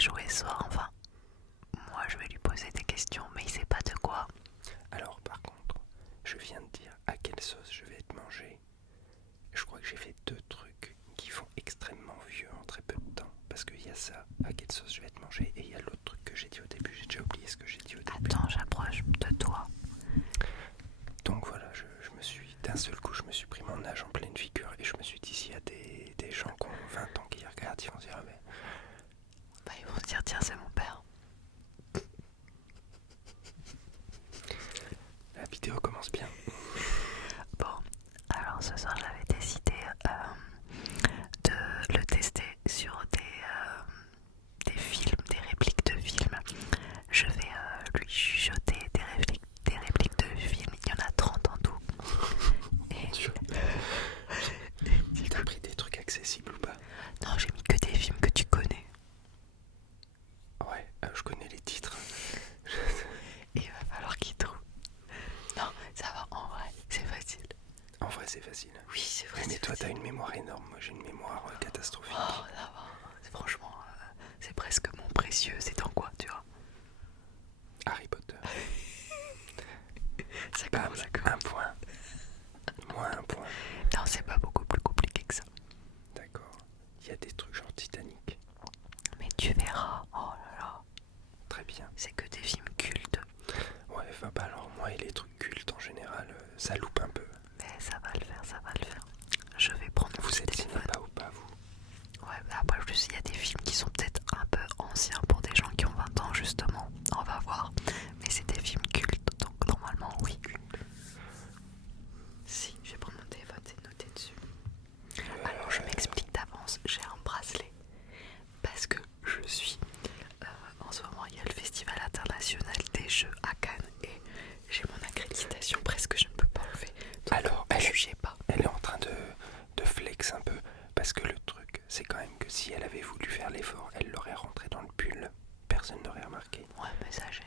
jouer ce soir, enfin. Moi, je vais lui poser des questions, mais il sait pas de quoi. Alors par contre, je viens de dire à quelle sauce je vais être mangé. Je crois que j'ai fait 2 trucs qui font extrêmement vieux en très peu de temps. Parce qu'il y a ça, à quelle sauce je vais être mangé, et il y a l'autre truc que j'ai dit au début. J'ai déjà oublié ce que j'ai dit au début. Attends, j'approche de toi. Donc voilà, je me suis, d'un seul coup, je me suis pris mon âge en pleine figure et je me suis dit, s'il y a des gens qui ont 20 ans qui regardent, ils vont se dire, ah mais Bah, ils vont se dire, tiens, c'est mon père. la vidéo commence bien. Bon, alors ce soir, j'avais décidé de le tester sur des films, des répliques de films. Je vais lui chuchoter des répliques de films. Il y en a 30 en tout. Et Dieu. T'as pris des trucs accessibles ou pas? non, j'ai mis que des films que tu connais. Ouais, je connais les titres. Et il va falloir qu'il trouve. Non, ça va, en vrai, c'est facile. En vrai, c'est facile. Oui, c'est vrai. Mais c'est toi, facile. t'as une mémoire énorme. Moi, j'ai une mémoire catastrophique. Oh, ça va. Franchement, c'est presque mon précieux. C'est dans quoi, tu vois? Harry Potter. Ça Bam, commence à quoi? 1 point. Moins 1 point. Non, c'est pas beaucoup plus compliqué que ça. D'accord. Il y a des trucs genre Titanic. Mais tu verras. Oh là là. Très bien. C'est que des films cultes. Ouais, enfin, bah alors moi et les trucs cultes en général, ça loupe un peu. Mais ça va le faire, ça va le faire. Je vais prendre mon Vous êtes téléphone. cinéma ou pas, vous? Ouais, bah après, plus il y a des films qui sont peut-être un peu anciens pour des gens qui ont 20 ans, justement. On va voir. Mais c'est des films cultes, donc normalement, oui. Si, je vais prendre mon téléphone, c'est noté dessus. Alors, je m'explique d'avance. J'ai un bracelet. Parce que je suis. En ce moment, il y a le Festival international des jeux à Cannes. Et j'ai mon accréditation presque, je ne peux pas enlever. Donc, Alors, ne jugez pas. elle est en train de flex un peu. Parce que le truc, c'est quand même que si elle avait voulu faire l'effort, elle l'aurait rentré dans le pull. Personne n'aurait remarqué. Ouais, mais ça gêne.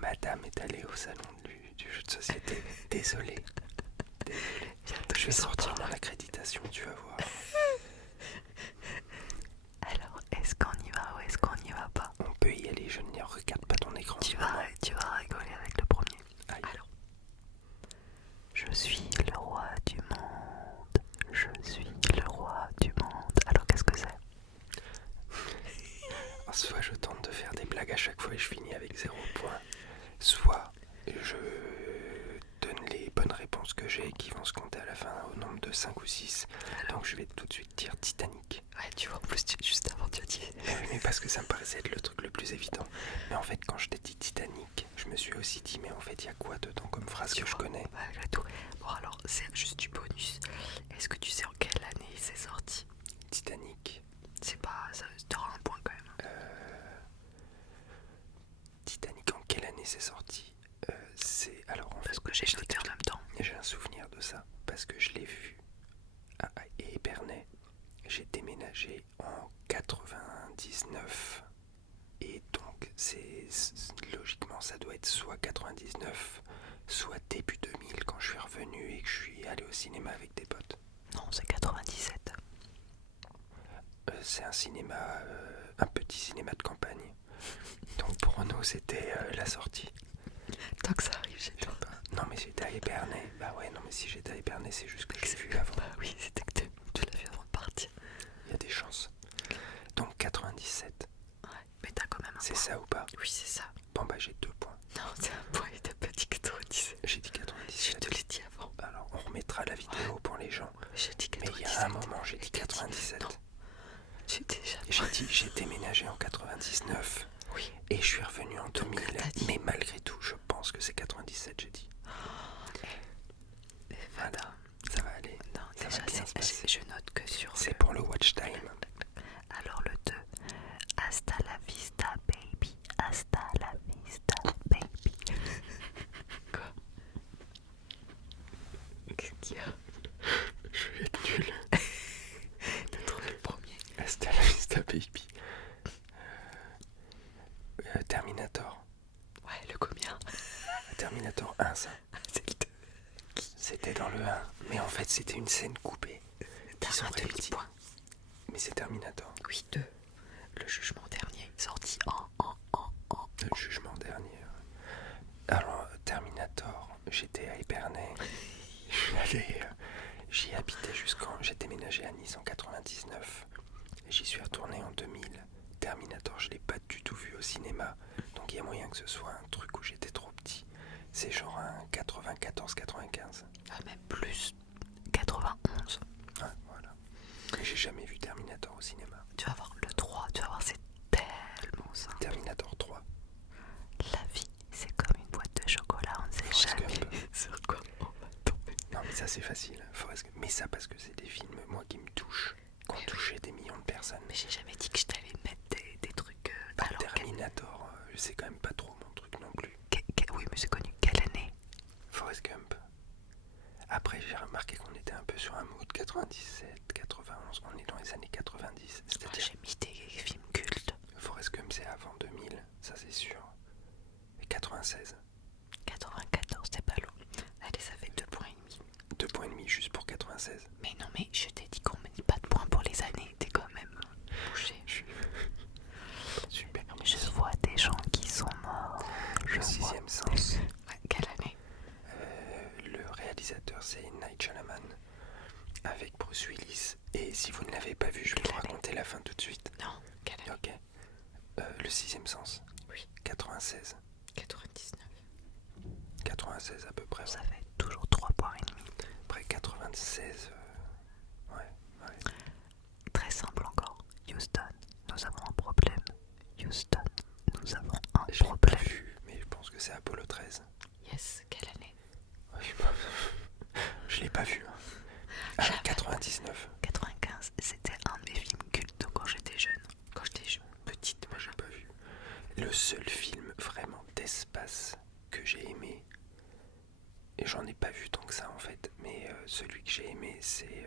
Madame est allée au salon du jeu de société. Désolé. Bientôt, Je vais sortir par mon là. accréditation, tu vas voir. Alors, est-ce qu'on y va ou est-ce qu'on n'y va pas? On peut y aller, je ne regarde pas ton écran. Tu vas rigoler avec le premier. Aïe. Alors, je suis le roi du monde. Je suis le roi du monde. Alors, qu'est-ce que c'est? Alors, soit je tente de faire des blagues à chaque fois et je finis avec 0 point, soit je donne les bonnes réponses que j'ai qui vont se compter à la fin au nombre de 5 ou 6. Donc je vais tout de suite dire Titanic. Ouais, tu vois, en plus, juste avant, tu as dit. Mais oui, mais parce que ça me paraissait être le truc le plus évident. Mais en fait, quand je t'ai dit Titanic, je me suis aussi dit, mais en fait, il y a quoi dedans comme phrase que je connais? Malgré tout. Bon, alors, c'est juste du bonus. Est-ce que tu sais en quelle année il s'est sorti? Titanic. C'est pas. Ça t'auras un point quand même. Titanic, en quelle année c'est sorti? C'est. Alors, en Parce fait, que j'ai noté en même temps. j'ai un souvenir de ça, parce que je l'ai vu à Épernay. J'ai déménagé en 99 et donc logiquement ça doit être soit 99 soit début 2000 quand je suis revenu et que je suis allé au cinéma avec des potes. Non, c'est 97. C'est un cinéma, un petit cinéma de campagne. Donc pour nous c'était la sortie. Tant que ça arrive chez toi. Non mais j'étais à Épernay. Bah ouais, non mais si j'étais à Épernay c'est juste que j'ai vu avant. Bah oui, c'était que tu l'as vu avant de partir. Il y a des chances. Donc 97. Ouais, mais t'as quand même un C'est point. ça ou pas? Oui, c'est ça. Bon bah j'ai 2 points. Non, c'est un point et t'as pas dit 97. J'ai dit Je 97. te l'ai dit avant. Alors on remettra la vidéo pour les gens. J'ai dit Mais 97. il y a un moment j'ai dit 97. Non. J'ai déjà. J'ai déménagé en 99 Oui. et je suis revenu en 2000. t'as dit. Mais malgré tout je pense que c'est 97 j'ai dit. Voilà. Ça va aller. Non, Ça déjà, va bien se passer. je note que sur. C'est pour le watch time. Alors le 2. Hasta la vista, baby. Hasta la vista, baby. Quoi? Qu'est-ce qu'il y a? Je vais être nul. T'as trouvé le premier. Hasta la vista baby. Terminator. Ouais, le combien? Terminator 1 ça. C'est le 2. C'était dans le 1. Mais en fait c'était une scène coupée. T'as Ils ont un réussi. demi-point. Mais c'est Terminator. Oui, 2. Le Jugement dernier, sorti Le Jugement dernier. Alors, Terminator, j'étais à Épernay. J'y habitais jusqu'en... J'ai déménagé à Nice en 99. J'y suis retourné en 2000. Terminator, je l'ai pas du tout vu au cinéma. Donc il y a moyen que ce soit un truc où j'étais trop petit. C'est genre un 94-95. Ah, même plus. 91. Ouais, voilà. J'ai jamais vu Terminator au cinéma. Tu vas voir le 3, tu vas voir, c'est tellement simple. Terminator 3. La vie, c'est comme une boîte de chocolat, on ne sait Forrest jamais Gump. sur quoi on va tomber. Non mais ça c'est facile. Forrest Gump. Mais ça parce que c'est des films, moi, qui me touchent. Qui ont touché des millions de personnes. Mais j'ai jamais dit que je t'allais mettre des trucs. Alors, Terminator, c'est quand même pas trop mon truc non plus. oui, mais c'est connu. Quelle année? Forrest Gump. Après, j'ai remarqué qu'on était un peu sur un mood 97, 91. On est dans les années 90. C'est-à-dire, j'ai mis des films cultes. Forrest Gump, c'est avant 2000, ça c'est sûr. Et 96. 94, c'est pas long. Allez, ça fait 2 points et demi. 2 points et demi juste pour 96. Mais non, mais je t'ai dit qu'on met pas de points pour les années. T'es quand même bouché. Super. Je vois des gens qui sont morts. Le sixième sens. Ouais, quelle année? Le réalisateur, c'est Night Shyamalan avec Bruce Willis. Et si vous ne l'avez pas vu, je vais vous raconter la fin tout de suite. Non, quelle année? Ok. Le sixième sens. Oui. 96. 99. 96 à peu près. Ça Ouais. fait toujours 3 points et demi. Après 96. Ouais. Très simple encore. Houston, nous avons un problème. Houston, nous avons un Je l'ai pas problème. vu, mais je pense que c'est Apollo 13. Yes, quelle année? Je l'ai pas vu. Ah, 99. 95, c'était un de mes films cultes quand j'étais jeune. Quand j'étais petite, Moi, j'ai pas vu. Le seul film vraiment d'espace que j'ai aimé, et j'en ai pas vu tant que ça en fait, mais celui que j'ai aimé, c'est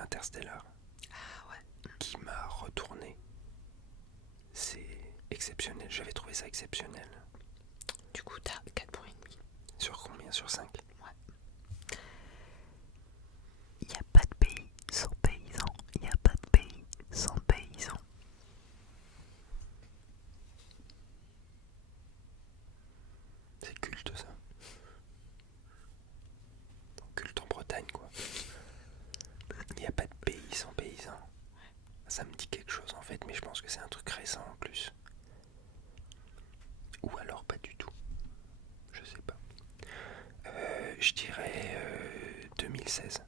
Interstellar. Ah ouais. Qui m'a retourné. C'est exceptionnel, j'avais trouvé ça exceptionnel. Du coup, t'as 4 points et demi. Sur combien? Sur 5? Ouais. Il n'y a pas de pays sans paysans. Il n'y a pas de pays sans paysans. C'est culte ça. Culte en Bretagne quoi. Il n'y a pas de pays sans paysans. Ça me dit quelque chose en fait, mais je pense que c'est un truc récent en plus. Ou alors pas du tout. Je sais pas. Je dirais 2016.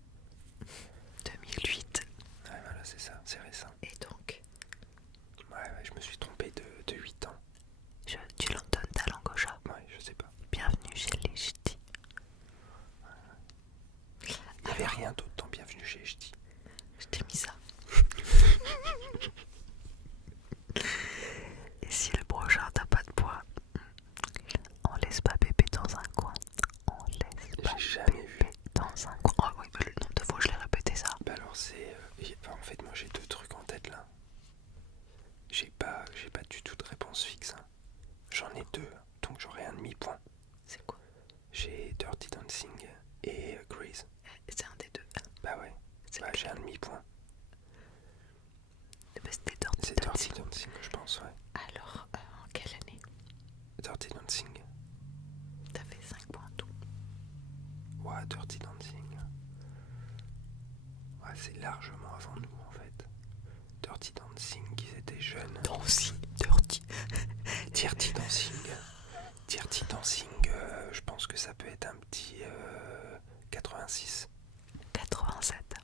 2008. Ouais, voilà, c'est ça, c'est récent. Et donc, Ouais, je me suis trompé de 8 ans. tu leur donnes ta langue au chat. Ouais, je sais pas. Bienvenue chez les ch'tis. Il n'y avait rien d'autre dans Bienvenue chez Ch'ti. Je t'ai mis ça. Et si le prochain t'as pas de poids, on laisse pas bébé dans un coin. On laisse pas J'ai jamais vu. bébé dans un coin. Oh oui, mais le nombre de fois je l'ai répété ça. Bah alors c'est... en fait moi j'ai 2 trucs en tête là. J'ai pas du tout de réponse fixe. Hein. J'en ai 2, donc j'aurai un demi-point. C'est quoi? J'ai Dirty Dancing et Grease. C'est un des deux. Bah ouais, C'est j'ai un demi-point. C'était Dirty C'est Dirty Dancing. Dancing, je pense, ouais. Alors, en quelle année? Dirty Dancing. T'as fait 5 points en tout. Ouais, Dirty Dancing. Ouais, c'est largement avant nous en fait. Dirty Dancing, ils étaient jeunes. Dancing, Dirty. Dirty Dancing. Dirty Dancing, je pense que ça peut être un petit 86. 87.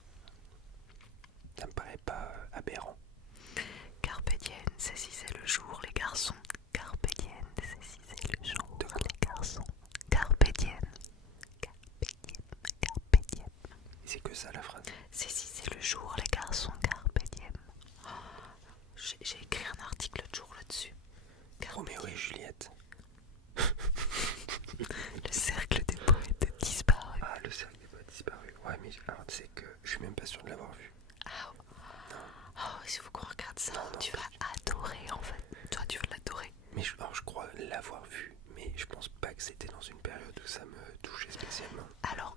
Ça me paraît pas aberrant. Carpe diem, saisissez le jour, les garçons. Carpe diem, saisissez le jour, les garçons. Carpe diem. Carpe diem, carpe diem. C'est que ça la phrase. Saisissez le jour, les garçons. Carpe diem. Oh, j'ai écrit un article l'autre jour là-dessus. Roméo et Juliette. Le cercle des poètes disparu. Ah, le cercle des poètes disparu. Ouais, mais alors, tu sais que je suis même pas sûr de l'avoir vu. Ah, oh, il faut qu'on regarde ça. Non, tu vas adorer en fait. Toi, tu vas l'adorer. Mais je crois l'avoir vu, mais je pense pas que c'était dans une période où ça me touchait spécialement. Alors,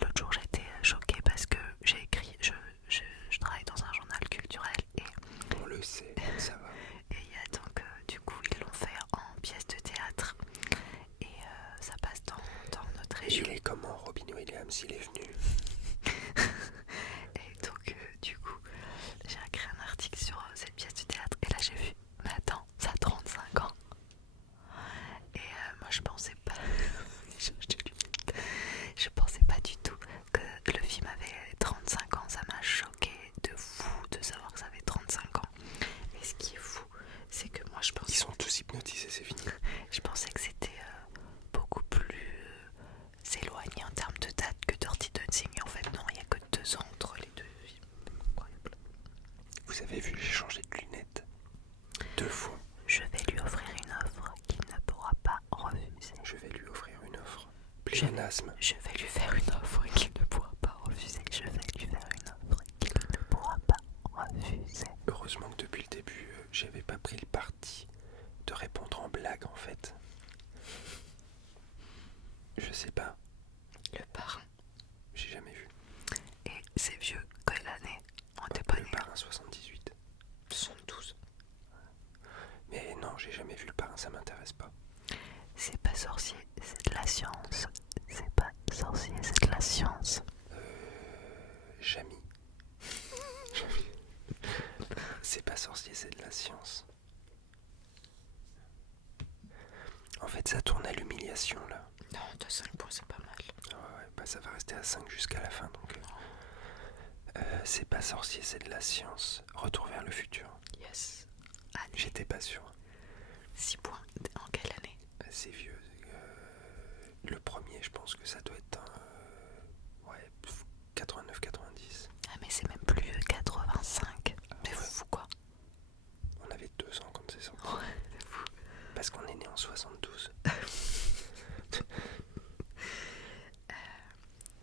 l'autre jour j'étais choquée parce que j'ai écrit, je travaille dans un journal culturel et On le sait, fantasme. Je vais lui faire une offre qu'il ne pourra pas refuser. Je vais lui faire une offre qu'il ne pourra pas refuser. Heureusement que depuis le début, j'avais pas pris le parti de répondre en blague en fait. Je sais pas, Le parrain. j'ai jamais vu. Et c'est vieux. Quelle année? On était pas Le nés. parrain 78. 72. Mais non, j'ai jamais vu le parrain, ça m'intéresse pas. C'est pas sorcier, c'est de la science. C'est pas sorcier, c'est de la science. Jamy. C'est pas sorcier, c'est de la science. En fait, ça tourne à l'humiliation là. Non, t'as 5 points, c'est pas mal. Ah ouais, bah ça va rester à 5 jusqu'à la fin donc. C'est pas sorcier, c'est de la science. Retour vers le futur. Yes. Année. J'étais pas sûr. 6 points. En quelle année? C'est vieux. Le premier, je pense que ça doit être ouais, 89-90. Ah, mais c'est même plus vieux, 85. C'est fou quoi. On avait 2 ans quand c'est sorti. Ouais, c'est fou. Parce qu'on est né en 72.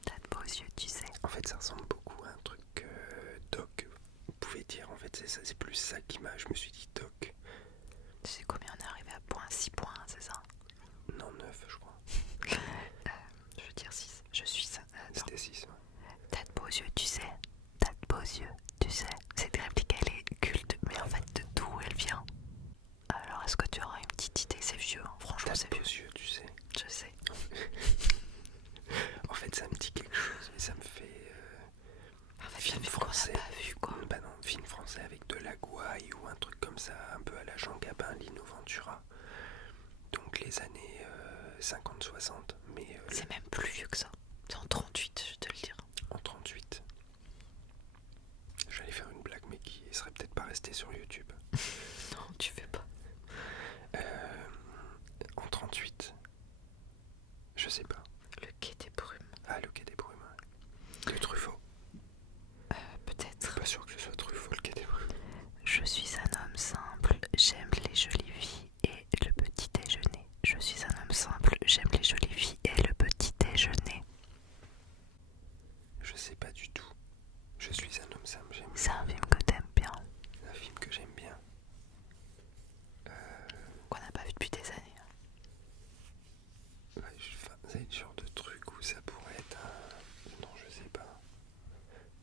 T'as de beaux yeux, tu sais. En fait, ça ressemble beaucoup à un truc Doc. Vous pouvez dire, en fait, c'est plus ça qui m'a. Je me suis dit Doc. Tu sais combien on est arrivé à points? 6 points, c'est ça? Non, 9, je crois. Je veux dire 6. Je suis ça. C'était 6. Ouais. T'as de beaux yeux, tu sais. T'as de beaux yeux, tu sais. Cette réplique, elle est culte, mais en fait, d'où elle vient? Alors, est-ce que tu auras une petite idée? C'est vieux, hein. Franchement, T'as c'est de beaux vieux. yeux, tu sais. Je sais. En fait, ça me dit quelque chose, mais ça me fait. En fait, Film film qu'on n'a français. pas vu, quoi. Bah non, film français avec de la gouaille ou un truc comme ça, un peu à la Jean Gabin, Lino Ventura. Donc les années 50-60, mais C'est même plus vieux que ça. C'est en 38, je te le dirai. en 38. J'allais faire une blague, mais qui serait peut-être pas restée sur YouTube. Non, tu fais pas. En 38. Je sais pas. Le quai des brumes. Ah, le Quai des Brumes. Ouais. Le Truffaut. Peut-être. Pas sûr que ce soit Truffaut, le Quai des Brumes. Je suis un homme simple, j'aime les jolies filles et le petit déjeuner. Je suis un homme simple, j'aime les jolies filles et le petit déjeuner. Je sais pas du tout. Je suis un homme simple, j'aime. C'est un film que t'aimes bien, Un film que j'aime bien. qu'on n'a pas vu depuis des années. Ouais, c'est le genre de truc où ça pourrait être un. Non, je sais pas.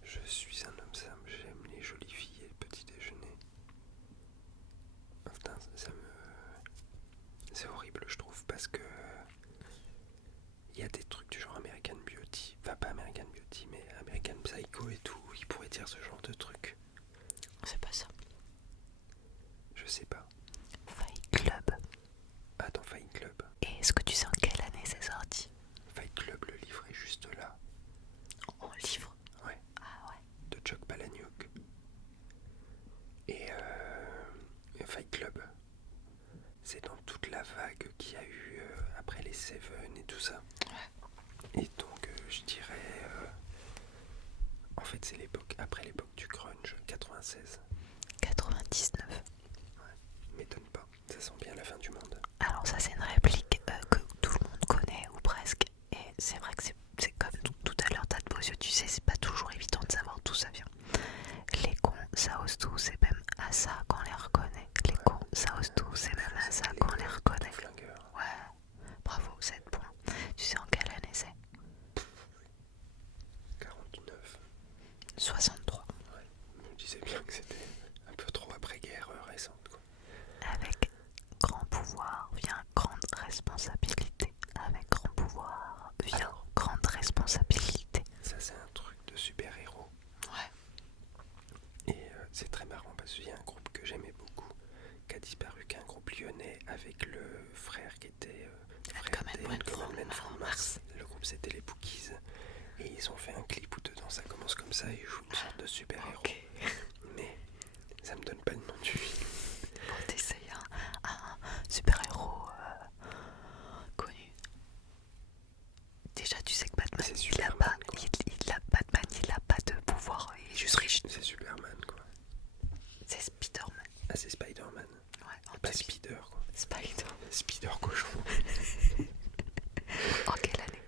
Je suis un homme simple, j'aime les jolies filles et le petit déjeuner. Oh, putain, ça me. C'est horrible, je trouve, parce que. Il y a des trucs du genre American Beauty. Enfin, pas American Beauty, mais American Psycho et tout. Il pourrait dire ce genre de truc. C'est pas ça. Je sais pas. Fight Club. Ah, dans Fight Club. Et est-ce que tu sais en quelle année c'est sorti? Fight Club, le livre est juste là. En livre. Ouais. Ah ouais. De Chuck Palahniuk. Et Fight Club, c'est dans toute la vague qu'il y a eu après les Seven et tout ça. Et donc je dirais, en fait c'est l'époque après l'époque du grunge, 96. 99. M'étonne pas, ça sent bien la fin du monde. Alors ça c'est une réplique que tout le monde connaît ou presque. Et c'est vrai que c'est comme tout à l'heure, t'as de beaux yeux, tu sais, c'est pas toujours évident de savoir d'où ça vient. Les cons, ça ose tout, c'est même à ça qu'on les reconnaît. Les cons, ça ose tout, c'est même à ça qu'on les reconnaît. Flingueur. Ouais, bravo, 7 points. Tu sais en quelle année c'est? 49. 63. Ouais, je me disais bien que c'était un peu trop après-guerre récente, quoi. Avec grand pouvoir vient grande responsabilité. Avec grand pouvoir vient Alors, grande responsabilité. ça c'est un truc de super-héros. Ouais. Et c'est très marrant parce qu'il y a un groupe que j'aimais beaucoup qui a disparu, qu'un groupe lyonnais avec le frère qui était frère Common Common Man from Mars. Le groupe c'était les Bookies et ils ont fait un clip où dedans ça commence comme ça et ils jouent une sorte de super-héros. Ok. Mais ça me donne pas le nom du film. Bon, t'essayes un super-héros connu. Déjà, tu sais que Batman, C'est il a Superman, pas, quoi. Batman, il a pas de pouvoir, il est juste riche. C'est Superman quoi. C'est Spider-Man. Ah c'est Spider-Man. Ouais, Pas Spider quoi. Spider. Spider cochon. En quelle année?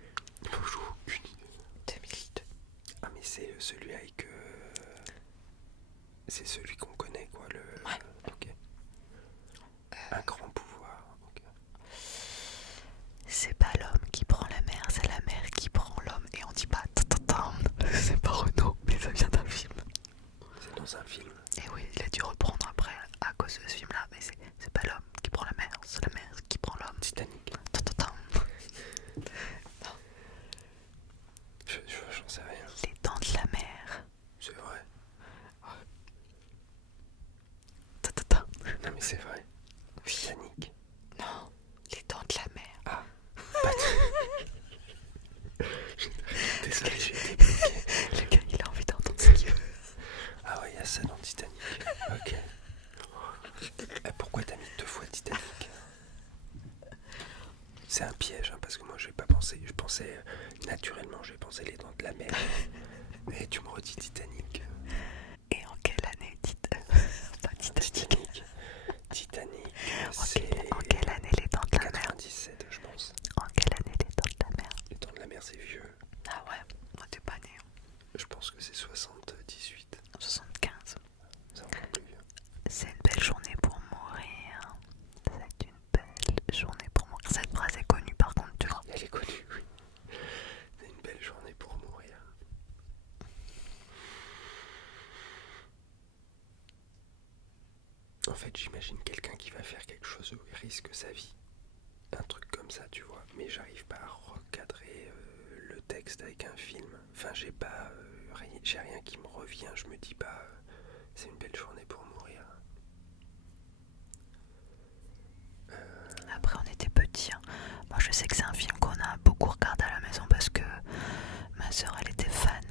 Ah mais c'est vrai. Titanic. Non, les dents de la mer. Ah, pas de... Désolé, j'ai été bloqué. Le gars, il a envie d'entendre ce qu'il veut. Ah ouais, il y a ça dans Titanic. Ok. Pourquoi t'as mis 2 fois Titanic? C'est un piège, hein, parce que moi j'ai pas pensé. Je pensais naturellement, j'ai pensé les dents de la mer. Mais tu me redis Titanic. Et en quelle année pas Titanic. Titanic, En c'est quelle année les dents de la mer? 97, je pense. En quelle année les dents de la mer? Les dents de la mer, c'est vieux. Ah ouais, moi t'es pas né. Je pense que c'est 78. 75. C'est encore plus vieux. C'est une belle journée pour mourir. C'est une belle journée pour mourir. Cette phrase est connue par contre, tu vois. Elle est connue, oui. C'est une belle journée pour mourir. En fait, j'imagine quelqu'un qui va faire quelque chose où il risque sa vie. Un truc comme ça, tu vois. Mais j'arrive pas à recadrer le texte avec un film. Enfin, j'ai pas, j'ai rien qui me revient. Je me dis pas, c'est une belle journée pour mourir. Après, on était petits. Hein. Moi, je sais que c'est un film qu'on a beaucoup regardé à la maison parce que ma soeur, elle était fan.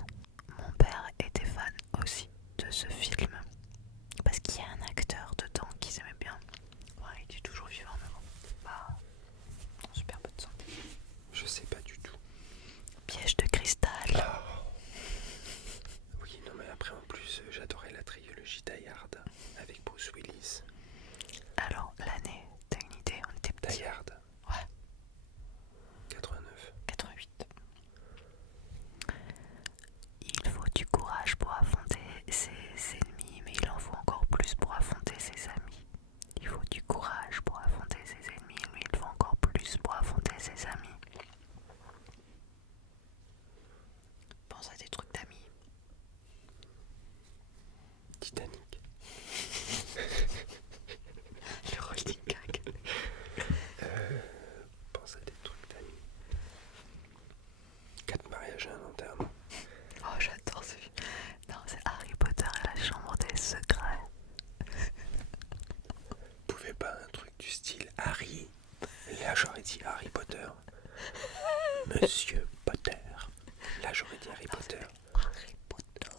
Mon père était fan aussi de ce film. Parce qu'il y a un acteur dedans qu'ils aimaient bien. Ouais, il est toujours vivant, mais bon. Bah, en super bonne santé. Je sais pas du tout. Piège de cristal. Ah. Oui, non, mais après, en plus, j'adorais la trilogie Die Hard avec Bruce Willis. Alors, l'année, t'as une idée? On était petits. Die Hard. Ouais. 89. 88. Il faut du courage pour affronter ses ennemis, mais il en faut encore plus pour affronter ses amis. Il faut du courage pour affronter ses ennemis, mais il faut encore plus pour affronter ses amis. Pense à des trucs d'amis. Titanic. Le rolling gag. Pense à des trucs d'amis. 4 mariages et un enterrement. Oh, j'adore ce film. Non, c'est Harry Potter et la chambre des secrets. Vous pouvez pas un truc du style Harry. Là, j'aurais dit Harry Potter. Monsieur Potter. Là, j'aurais dit Harry Potter. Harry Potter.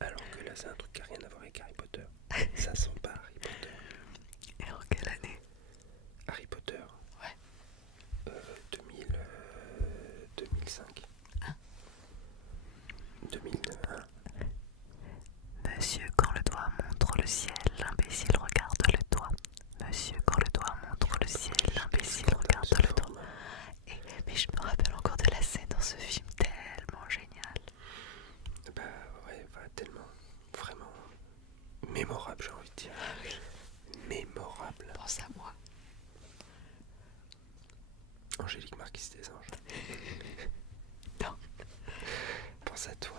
Alors que là, c'est un truc qui a rien à voir avec Harry Potter. Ça sent pas Harry Potter. Et en quelle année? Harry Potter. Ouais. 2005. 2001. Monsieur, quand le doigt montre le ciel, l'imbécile regarde le doigt. Monsieur, quand le doigt montre le ciel, l'imbécile regarde le doigt. Mais je me rappelle encore de la scène dans ce film tellement génial. Bah ouais, bah, tellement, vraiment mémorable, j'ai envie de dire. Mémorable. Pense à moi. Angélique Marquis des Anges. Non. Pense à toi.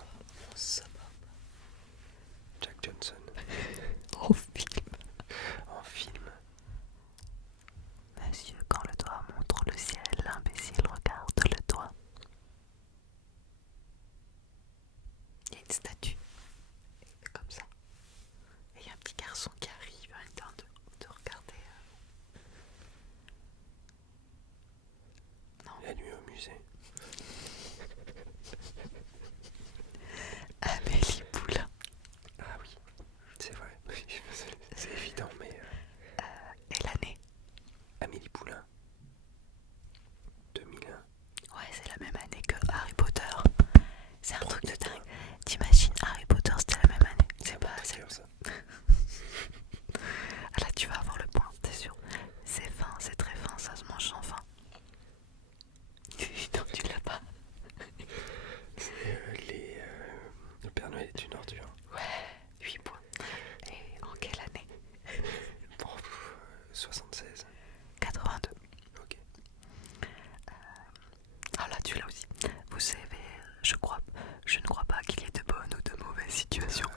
Jack Johnson. Au film. En film. Monsieur, quand le doigt montre le ciel, l'imbécile regarde le doigt. Il y a une statue. Comme ça. Et il y a un petit garçon qui arrive en train de regarder. Non. La nuit au musée. Amélie Poulain. Ah oui, c'est vrai. C'est évident, mais Et l'année? Amélie Poulain. 2001. Ouais, c'est la même année que Harry Potter. C'est un truc de Trop dingue. T'imagines Harry Potter, c'était la même année. C'est pas assez. ça. Ah là, tu vas avoir le point, t'es sûr. C'est fin, c'est très fin, ça se mange sans fin. Non, tu l'as pas. C'est le Père Noël est une ordure. Ouais, 8 points. Et en quelle année? Bon, 76. 82. Ok. Ah là, tu l'as aussi. Vous savez, je ne crois pas qu'il y ait de bonnes ou de mauvaises situations.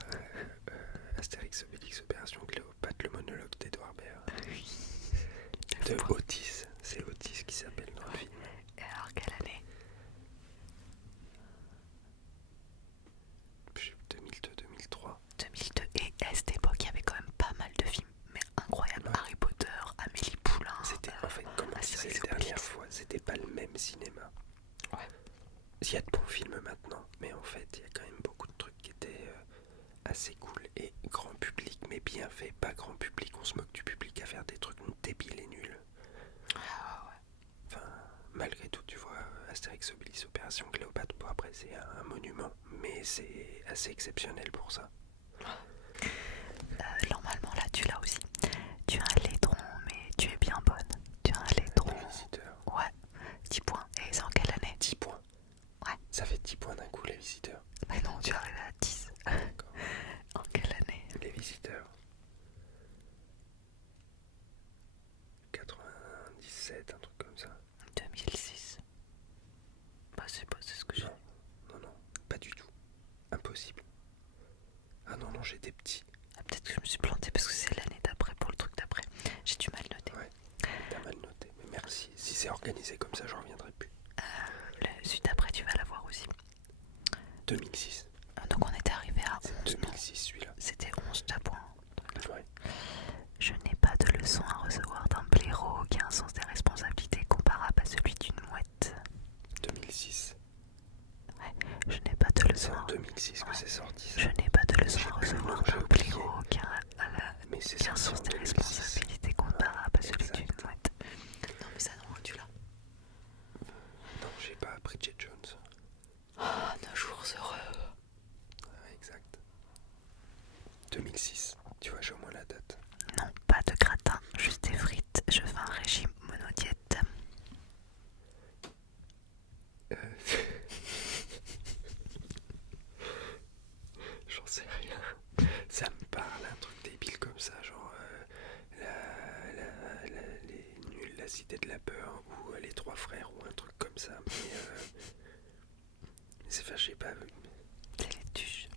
Astérix, Obélix, Opération Cléopâtre, le monologue d'Edouard Baird. Oui. De Otis. C'est Otis qui s'appelle dans le film. Et alors, quelle année? 2002, 2003. 2002. Et à cette époque, il y avait quand même pas mal de films, mais incroyables. public, on se moque du public à faire des trucs débiles et nuls. Ah ouais. Enfin, malgré tout, tu vois, Astérix Obélix Opération Cléopâtre, bon après c'est un monument, mais c'est assez exceptionnel pour ça. Normalement là tu l'as aussi. Tu as un laidron, mais tu es bien bonne. Tu as un laidron. Les visiteurs. Ouais, 10 points. Et c'est en quelle année? 10 points. Ouais. Ça fait 10 points d'un coup, les visiteurs. Mais non, tu arrives à 10. D'accord. En quelle année? Les visiteurs. 97, un truc comme ça. 2006. Bah c'est pas c'est ce que j'ai. Non, pas du tout. Impossible. Ah non, j'ai des petits. Ah, peut-être que je me suis plantée parce que c'est l'année d'après pour le truc d'après. J'ai du mal noté. Ouais, t'as mal noté, mais merci. Si c'est organisé comme ça, je reviendrai plus. Celui d'après tu vas l'avoir aussi. 2006. Donc on était arrivé à 11. C'est 2006 celui-là. C'était 11 ta point. Ouais. Je n'ai pas de leçon à recevoir d'un blaireau qui a un sens des responsabilités comparable à celui d'une mouette. 2006. Ouais, je n'ai pas de leçon C'est en à... 2006 que Ouais. c'est sorti ça. Je n'ai pas de leçon J'ai à plus le recevoir nom, j'ai d'un oublié. blaireau qui a Mais c'est un sorti sens en des 2006. responsabilités comparable à celui exact. d'une mouette. Non mais ça non, tu l'as. Non, j'ai pas Bridget Jones. Ah, 9 jours heureux. Ouais, exact. 2006. Tu vois, j'ai au moins la date. Non, pas de gratin, juste des frites. Je fais un régime monodiète. J'en sais rien. Ça me parle, un truc débile comme ça, genre les nuls, la cité de la peur, ou les trois frères, ou un truc comme ça. Mais c'est enfin, je sais pas. C'est les tuches.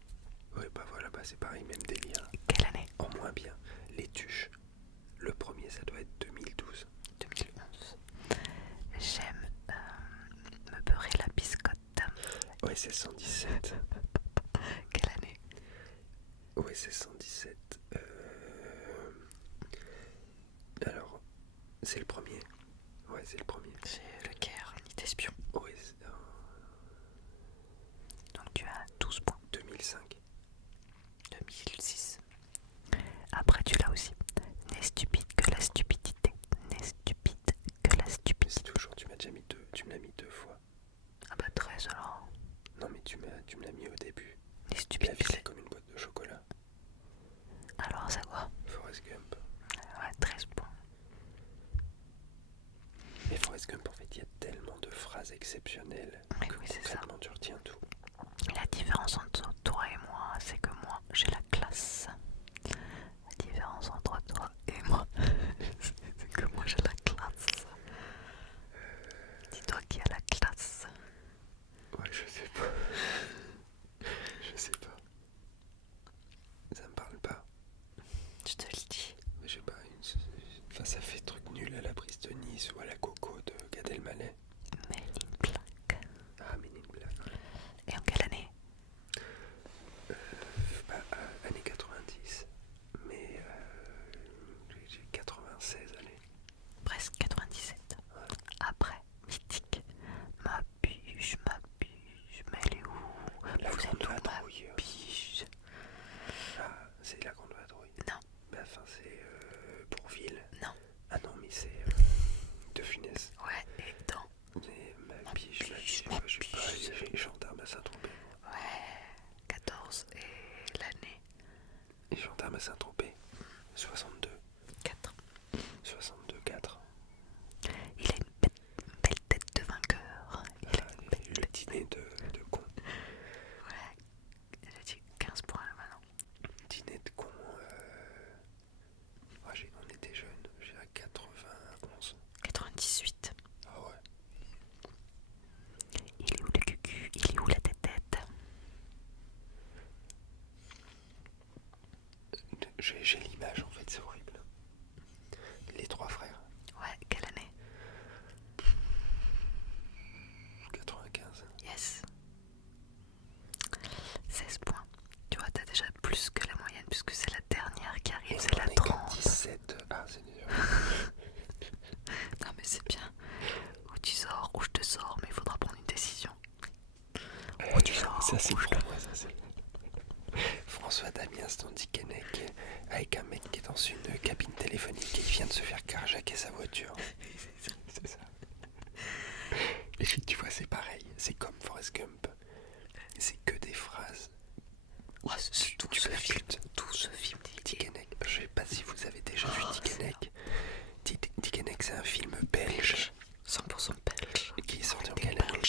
Ouais, bah voilà, bah c'est pareil, même délire. Quelle année? En moins bien. Les tuches. Le premier, ça doit être 2012. 2011. J'aime me beurrer la biscotte. Ouais, c'est 117. Quelle année? Ouais, c'est 117. Alors, c'est le premier. Ouais, c'est le premier. C'est le Caire, Nid d'espion. Ouais, Donc tu as 12 points. 2005. 2006. Après tu l'as aussi. N'est stupide que la stupidité. N'est stupide que la Mais stupidité. c'est toujours, tu m'as déjà mis deux. Tu me l'as mis deux fois. Ah bah 13 alors. Non, mais tu me l'as mis au début. N'est La stupide vie, que c'est comme une boîte de chocolat. Alors ça quoi? Forrest Gump. Ouais, 13 points. Mais Forrest Gump, en fait, il y a tellement de phrases exceptionnelles Mais que oui, c'est ça. concrètement, tu retiens tout. La différence entre toi et moi, c'est que moi, j'ai la classe. La différence entre toi et moi, c'est que moi, j'ai la classe. Dis-toi qui a la classe. Ouais, je sais pas. Je sais pas. Ça me parle pas. Je te le dis. Mais j'ai pas enfin, ça fait truc nul à la prise de Nice ou à la Coco de Gad Elmaleh. Men in Black. Ah, Men in Black. Et en quelle année? Bah, années 90. Mais j'ai 96 années. Presque 97. Après, mythique. Ma biche, mais elle est où? La Vous grande êtes où, ma vadrouille. biche? Ah, c'est la grande vadrouille. Non. Bah, enfin, c'est Bourvil. Non. Ah non, mais c'est De Funès. Ouais, et dans. Mais ma biche, je suis pas les gendarmes à Saint-Tropez. Ouais, 14 et l'année Les gendarmes à Saint-Tropez. 62. 4. 62, 4. Il a une belle tête de vainqueur. Il a une belle Le dîner de con. Ouais, il a dit 15 points là maintenant. Dîner de con. On était jeunes. J'ai à 91. 98. Ah ouais. Il est où le cucu? Il est où la tête? J'ai l'image en fait, c'est horrible. Les trois frères. Ouais, quelle année? 95. Yes. 16 points. Tu vois, t'as déjà plus que la moyenne puisque c'est la dernière qui arrive, Et c'est la 30. 17. Ah, c'est déjà. Non mais c'est bien. Où tu sors, où je te sors, mais il faudra prendre une décision. Où tu sors, Ça, c'est où je pour te... moi, ça, c'est. François Damiens, Tandy Keinec, avec un mec qui est dans une téléphonique et il vient de se faire carjacker sa voiture. C'est ça. Et puis tu vois, c'est pareil, c'est comme Forrest Gump. C'est que des phrases. Ouais, tout ce film Dick and Egg. Je sais pas si vous avez déjà vu Dick and Egg. Dick and Egg, c'est un film belge. 100% belge. Qui est sorti en quelle année?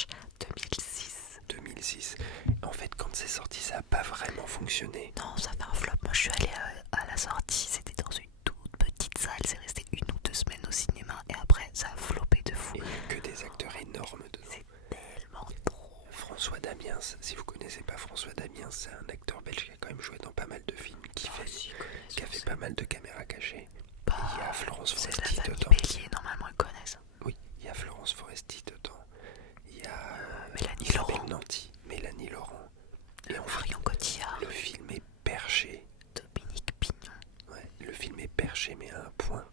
2006. 2006. En fait, quand c'est sorti, ça a pas vraiment fonctionné. Non, ça fait un flop. Moi, je suis allée à la sortie. C'était dans une toute petite salle. C'est resté 1 ou 2 semaines au cinéma. Et après, ça a floppé de fou. Et que des acteurs énormes dedans. C'est tellement trop. François Damiens, si vous connaissez pas François Damiens, c'est un acteur belge qui a quand même joué dans pas mal de films, qui a fait pas mal de caméras cachées. Il y a Florence Foresti dedans. C'est la famille Bélier, normalement ils connaissent. Oui, il y a Florence Foresti dedans. Il y a Mélanie Laurent. Mélanie Laurent. Et Marion Cotillard. Le film est perché. Dominique Pignon. Ouais, le film est perché, mais à un point.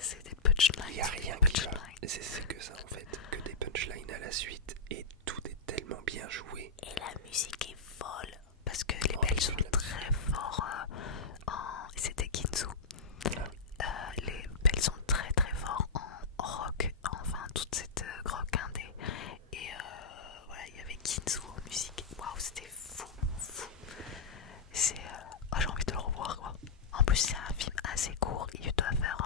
C'est des punchlines. Il n'y a rien qui va. C'est que ça en fait, que des punchlines à la suite. Et tout est tellement bien joué. Et la musique est folle. Parce que les Belges sont très forts c'était Ginzu. Les Belges sont très très forts en rock, enfin toute cette rock indé. Et voilà, il y avait Ginzu en musique. Waouh, c'était fou. C'est j'ai envie de le revoir quoi. En plus c'est un film assez court. Il doit faire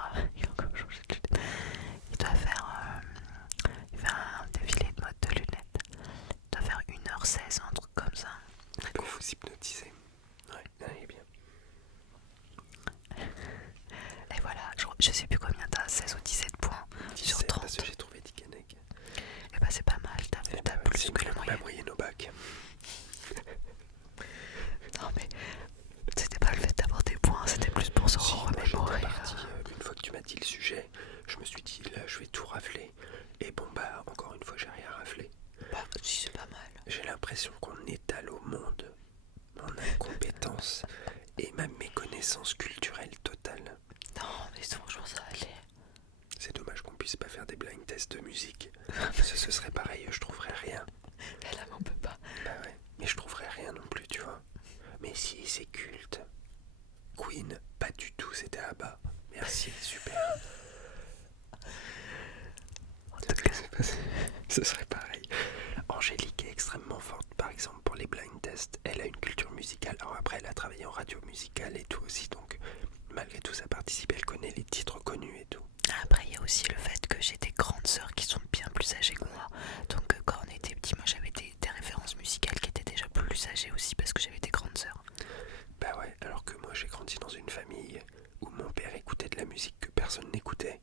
il fait un défilé de mode de lunettes. Il doit faire 1h16, un truc comme ça. Il peut vous hypnotiser. Ouais, il est bien. Et voilà, je sais plus combien t'as, 16 ou 17 points 17, sur 30. parce que j'ai trouvé Dick and Egg. Et bah c'est pas mal, t'as plus que la moyenne au bac. Non mais c'était pas le fait d'avoir des points, c'était plus pour se remémorer. Une fois que tu m'as dit le sujet, je me suis dit là je vais tout rafler. Et bon bah encore une fois j'ai rien raflé. Bah si, c'est pas mal. J'ai l'impression qu'on étale au monde mon incompétence et ma méconnaissance culturelle totale. Non mais franchement ça allait. C'est dommage qu'on puisse pas faire des blind tests de musique. Ce serait pareil, je trouverais rien. Et là on peut pas. Bah ouais, mais je trouverais rien non plus, tu vois. Mais si, c'est culte. Queen, pas du tout, c'était ABBA. Merci, super. En tout cas, ce serait pareil. Angélique est extrêmement forte, par exemple, pour les blind tests. Elle a une culture musicale. Alors après, elle a travaillé en radio musicale et tout aussi, donc malgré tout, ça participe. Elle connaît les titres connus et tout. après il y a aussi le fait que j'ai des grandes sœurs qui sont bien plus âgées que moi. Donc quand on était petits, moi j'avais des références musicales qui étaient déjà plus âgées aussi parce que j'avais des grandes sœurs. Bah ouais, alors que moi j'ai grandi dans une famille où mon père écoutait de la musique que personne n'écoutait.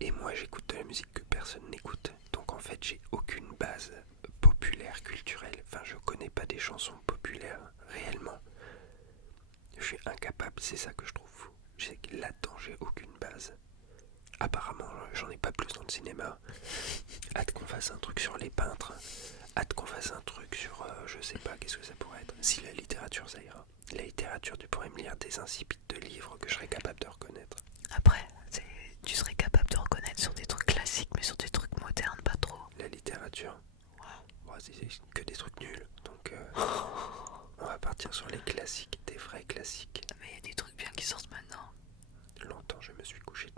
Et moi j'écoute de la musique que personne n'écoute. Donc en fait j'ai aucune base populaire, culturelle. Enfin je connais pas des chansons populaires réellement. Je suis incapable, c'est ça que je trouve fou. C'est que là-dedans j'ai aucune base. Apparemment j'en ai pas plus dans le cinéma. Hâte qu'on fasse un truc sur les peintres. Hâte qu'on fasse un truc sur je sais pas qu'est-ce que ça pourrait être. Si la littérature ça ira. La littérature, tu pourrais me lire des incipides de livres que je serais capable de reconnaître. Après, tu serais capable de reconnaître sur des trucs classiques, mais sur des trucs modernes, pas trop. La littérature, ouais, c'est que des trucs nuls. Donc, on va partir sur les classiques, des vrais classiques. Mais il y a des trucs bien qui sortent maintenant. Longtemps, je me suis couché